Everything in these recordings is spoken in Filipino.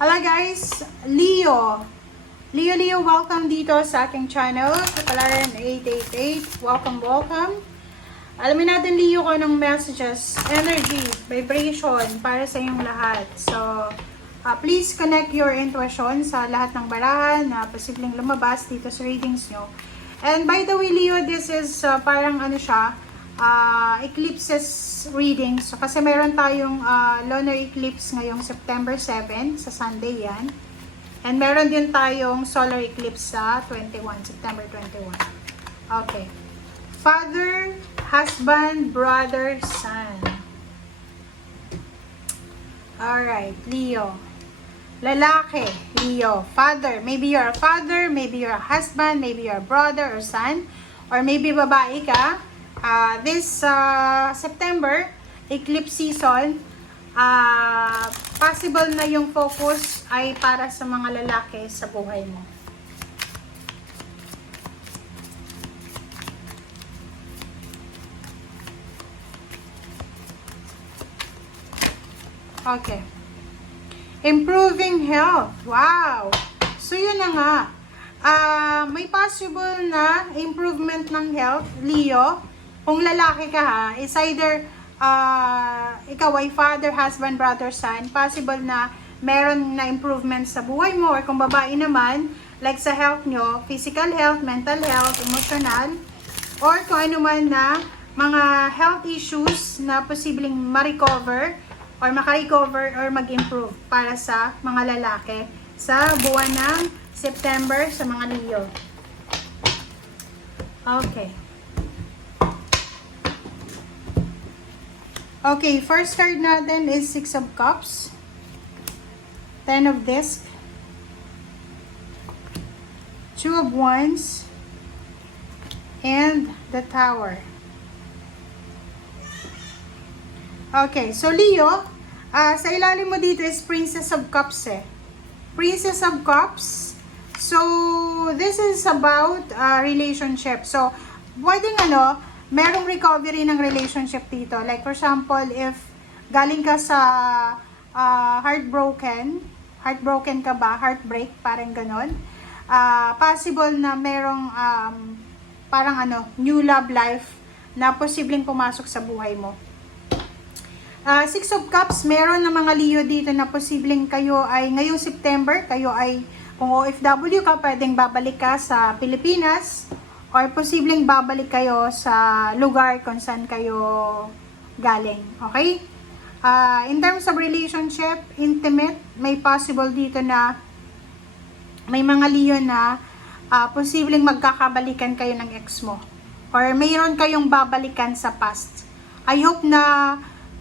Hello guys, Leo, welcome dito sa aking channel, Kapalaran 888. Welcome. Alamin natin, Leo, ko ng messages, energy, vibration para sa inyong lahat. So, please connect your intuition sa lahat ng barahan na posibleng lumabas dito sa readings nyo. And by the way, Leo, this is parang ano siya, eclipses readings. So, kasi meron tayong lunar eclipse ngayong September 7 sa Sunday yan. And meron din tayong solar eclipse sa September 21. Okay. Father, husband, brother, son. Alright, Leo. Lalaki, Leo. Father. Maybe you're a father, maybe you're a husband, maybe you're a brother or son. Or maybe babae ka. This September, eclipse season, possible na yung focus ay para sa mga lalaki sa buhay mo. Okay. Improving health. Wow! So, yun na nga. May possible na improvement ng health, Leo. Kung lalaki ka ha, is either ikaw ay father, husband, brother, son, possible na meron na improvement sa buhay mo. Or kung babae naman, like sa health nyo, physical health, mental health, emotional, or kung ano man na mga health issues na posibleng ma-recover or maka-recover or mag-improve para sa mga lalaki sa buwan ng September sa mga Leo. Okay. Okay, first card natin is 6 of Cups, 10 of Discs, 2 of Wands, and the Tower. Okay, so Leo, sa ilalim mo dito is Princess of Cups Princess of Cups. So, this is about relationship. So, pwedeng merong recovery ng relationship dito. Like, for example, if galing ka sa heartbroken ka ba? Heartbreak, parang ganon. Possible na merong parang new love life na posibleng pumasok sa buhay mo. 6 of Cups, meron na mga Leo dito na posibleng kayo ay ngayong September, kayo ay kung OFW ka, pwedeng babalik ka sa Pilipinas or posibleng babalik kayo sa lugar kung saan kayo galing. Okay? In terms of relationship, intimate, may possible dito na may mga Leo na posibleng magkakabalikan kayo ng ex mo or mayroon kayong babalikan sa past. I hope na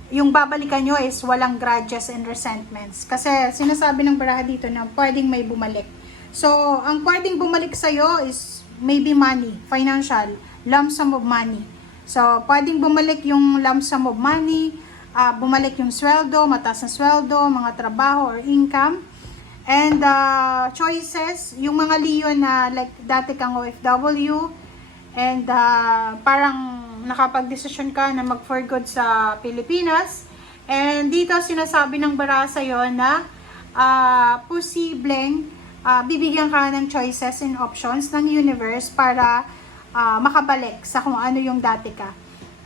yung babalikan nyo is walang grudges and resentments. Kasi sinasabi ng baraha dito na pwedeng may bumalik. So, ang pwedeng bumalik sa'yo is maybe money, financial, lump sum of money. So, pwedeng bumalik yung lump sum of money, bumalik yung sweldo, mataas na sweldo, mga trabaho or income. And choices, yung mga Leo na like dati kang OFW, and parang nakapag-desisyon ka na mag-for good sa Pilipinas. And dito sinasabi ng baraha sa'yo na posibleng bibigyan ka ng choices and options ng universe para makabalik sa kung ano yung dati ka.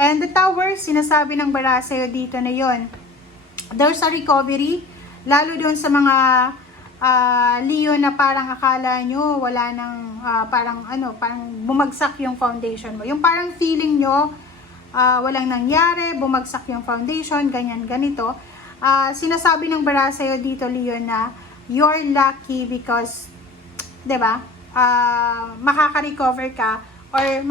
And the Tower, sinasabi ng baraha sa'yo dito na yon. There's a recovery, lalo doon sa mga Leo na parang akala nyo wala nang parang bumagsak yung foundation mo. Yung parang feeling nyo walang nangyari, bumagsak yung foundation, ganyan, ganito. Sinasabi ng baraha sa'yo dito, Leo, na you're lucky because, 'di ba? Makaka-recover ka or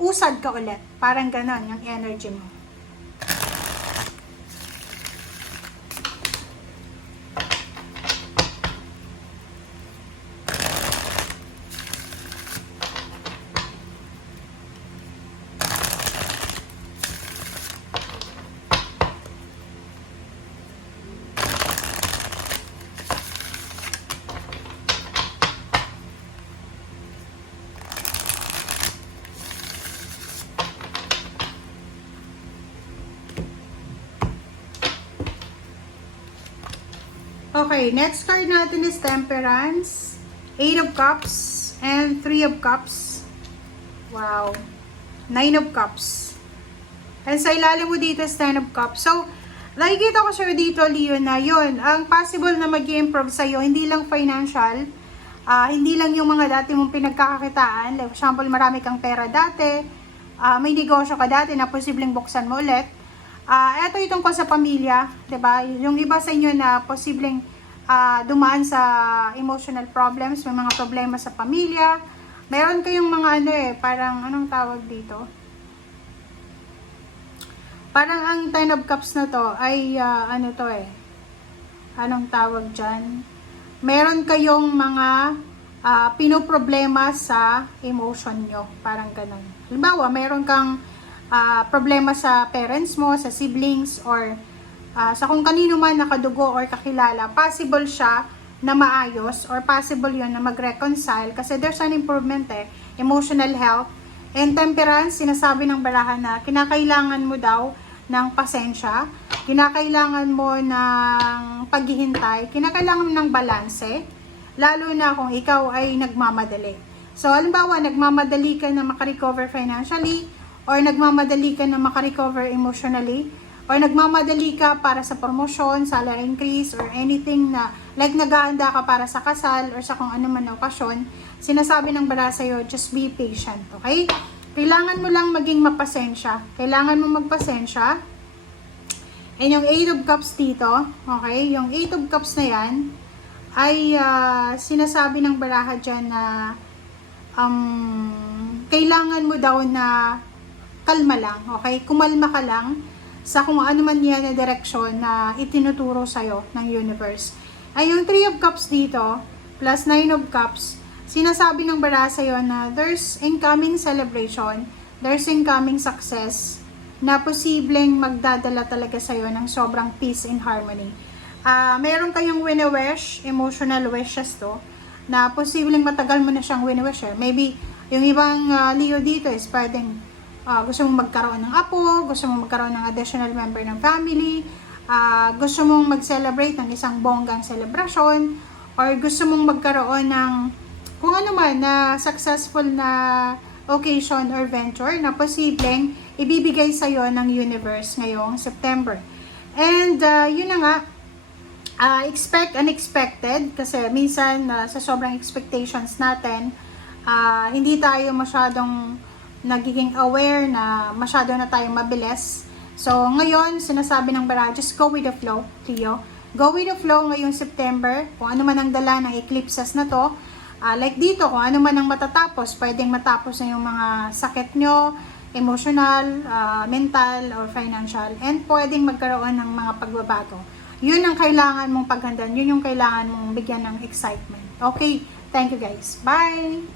usad ka ulit. Parang ganon yung energy mo. Okay, next card natin is Temperance, 8 of Cups, and 3 of Cups. Wow. 9 of Cups. And sa ilalim mo dito is 10 of Cups. So, nakikita ko sa'yo dito, Leo, na yun, ang possible na mag-improve sa'yo, hindi lang financial, hindi lang yung mga dati mong pinagkakakitaan. Like, for example, marami kang pera dati, may negosyo ka dati na posibleng buksan mo ulit. Ito yung tungkol sa pamilya, 'di ba? Yung iba sa inyo na posibleng dumaan sa emotional problems, may mga problema sa pamilya. Meron kayong mga parang anong tawag dito? Parang ang 10 of Cups na to ay anong tawag diyan? Meron kayong mga pinoproblema sa emotion nyo, parang ganun. Halimbawa, meron kang problema sa parents mo, sa siblings, or sa kung kanino man nakadugo or kakilala, possible siya na maayos or possible yon na mag-reconcile kasi there's an improvement emotional health. And Temperance, sinasabi ng barahan na kinakailangan mo daw ng pasensya, kinakailangan mo ng paghihintay, kinakailangan mo ng balanse, lalo na kung ikaw ay nagmamadali. So, halimbawa, nagmamadali ka na makarecover financially, or nagmamadali ka na makarecover emotionally, or nagmamadali ka para sa promotion, salary increase, or anything na, like naghahanda ka para sa kasal, or sa kung ano man na okasyon, sinasabi ng bala sa'yo, just be patient, okay? Kailangan mo lang maging mapasensya. Kailangan mo magpasensya. And yung 8 of Cups dito, okay? Yung 8 of Cups na yan, ay sinasabi ng baraha dyan na kailangan mo daw na kalma lang, okay? Kumalma ka lang sa kung ano man yan na direksyon na itinuturo sa'yo ng universe. Ay, yung 3 of Cups dito, plus 9 of Cups, sinasabi ng bara sa'yo na there's incoming celebration, there's incoming success, na posibleng magdadala talaga sa'yo ng sobrang peace and harmony. Meron kayong wini-wish, emotional wishes to, na posibleng matagal mo na siyang wini-wish. Maybe, yung ibang Leo dito is pwedeng gusto mong magkaroon ng apo, gusto mong magkaroon ng additional member ng family, gusto mong mag-celebrate ng isang bonggang celebration, or gusto mong magkaroon ng kung ano man na successful na occasion or venture na posibleng ibibigay sa'yo ng universe ngayong September. And yun na nga, expect unexpected kasi minsan sa sobrang expectations natin, hindi tayo masyadong nagiging aware na masyado na tayong mabilis. So, ngayon, sinasabi ng bara, just go with the flow, Leo. Go with the flow ngayong September, kung ano man ang dala ng eclipses na to. Like dito, kung ano man ang matatapos, pwedeng matapos na yung mga sakit nyo, emotional, mental, or financial. And pwedeng magkaroon ng mga pagbabago. Yun ang kailangan mong paghandaan. Yun yung kailangan mong bigyan ng excitement. Okay, thank you guys. Bye!